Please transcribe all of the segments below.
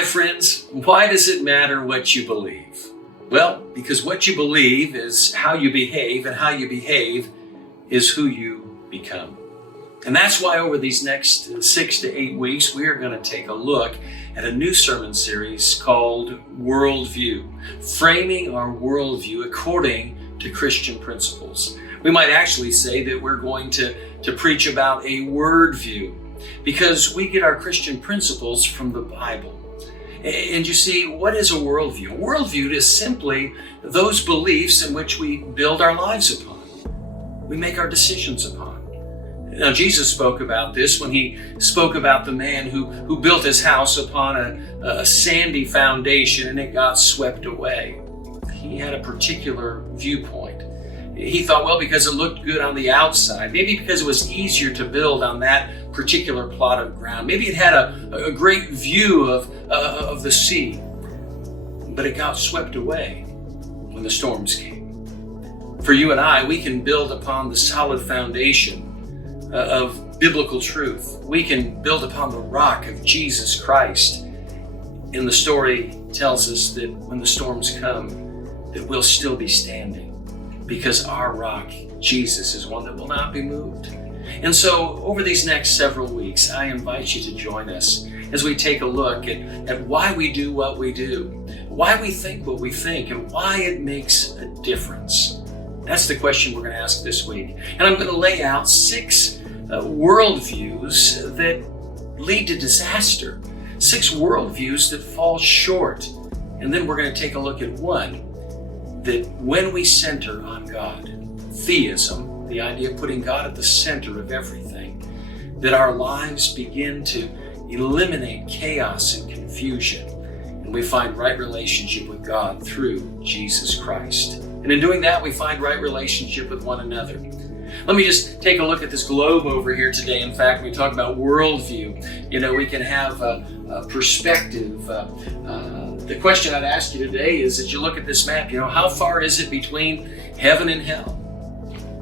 Hi friends, why does it matter what you believe? Well, because what you believe is how you behave, and how you behave is who you become. And that's why over these next 6 to 8 weeks, we are going to take a look at a new sermon series called Worldview, framing our worldview according to Christian principles. We might actually say that we're going to preach about a worldview, because we get our Christian principles from the Bible. And you see, what is a worldview? A worldview is simply those beliefs in which we build our lives upon, we make our decisions upon. Now, Jesus spoke about this when he spoke about the man who built his house upon a sandy foundation and it got swept away. He had a particular viewpoint. He thought, well, because it looked good on the outside, maybe because it was easier to build on that particular plot of ground. Maybe it had a great view of the sea, but it got swept away when the storms came. For you and I, we can build upon the solid foundation of biblical truth. We can build upon the rock of Jesus Christ. And the story tells us that when the storms come, that we'll still be standing, because our rock, Jesus, is one that will not be moved. And so over these next several weeks, I invite you to join us as we take a look at why we do what we do, why we think what we think, and why it makes a difference. That's the question we're going to ask this week. And I'm going to lay out 6 worldviews that lead to disaster, 6 worldviews that fall short. And then we're going to take a look at one that when we center on God, theism, the idea of putting God at the center of everything, that our lives begin to eliminate chaos and confusion, and we find right relationship with God through Jesus Christ. And in doing that, we find right relationship with one another. Let me just take a look at this globe over here today. In fact, when we talk about worldview, we can have a perspective. The question I'd ask you today is, as you look at this map, how far is it between heaven and hell?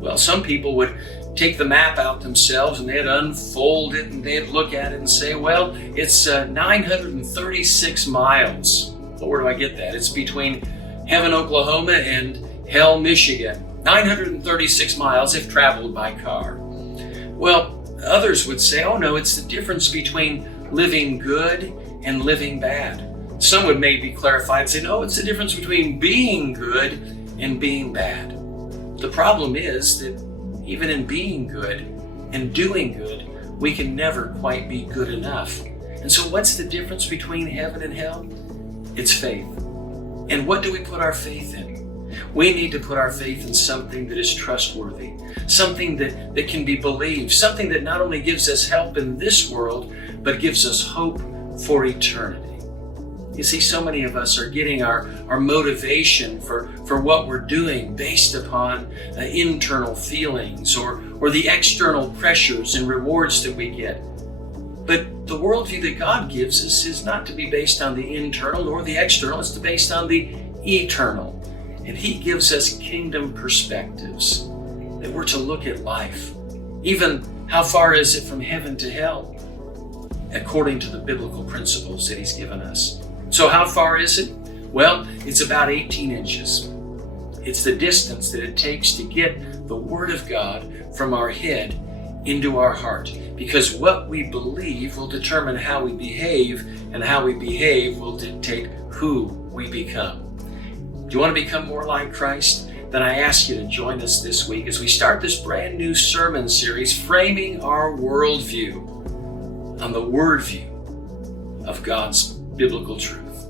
Well, some people would take the map out themselves and they'd unfold it and they'd look at it and say, well, it's 936 miles. Well, where do I get that? It's between heaven, Oklahoma and hell, Michigan. 936 miles if traveled by car. Well, others would say, oh no, it's the difference between living good and living bad. Some would maybe clarify and say, no, it's the difference between being good and being bad. The problem is that even in being good and doing good, we can never quite be good enough. And so what's the difference between heaven and hell? It's faith. And what do we put our faith in? We need to put our faith in something that is trustworthy, something that can be believed, something that not only gives us help in this world, but gives us hope for eternity. You see, so many of us are getting our motivation for what we're doing based upon internal feelings or the external pressures and rewards that we get. But the worldview that God gives us is not to be based on the internal nor the external, it's based on the eternal. And He gives us kingdom perspectives that we're to look at life. Even how far is it from heaven to hell? According to the biblical principles that He's given us. So how far is it? Well, it's about 18 inches. It's the distance that it takes to get the Word of God from our head into our heart. Because what we believe will determine how we behave, and how we behave will dictate who we become. Do you want to become more like Christ? Then I ask you to join us this week as we start this brand new sermon series, Framing Our Worldview, on the Wordview of God's biblical truth.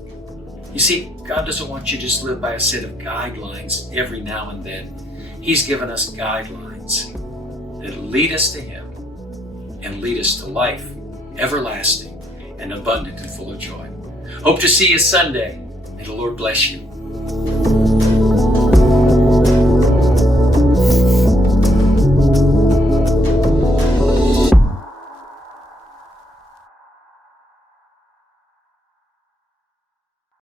You see, God doesn't want you to just live by a set of guidelines every now and then. He's given us guidelines that lead us to Him and lead us to life, everlasting and abundant and full of joy. Hope to see you Sunday. May the Lord bless you.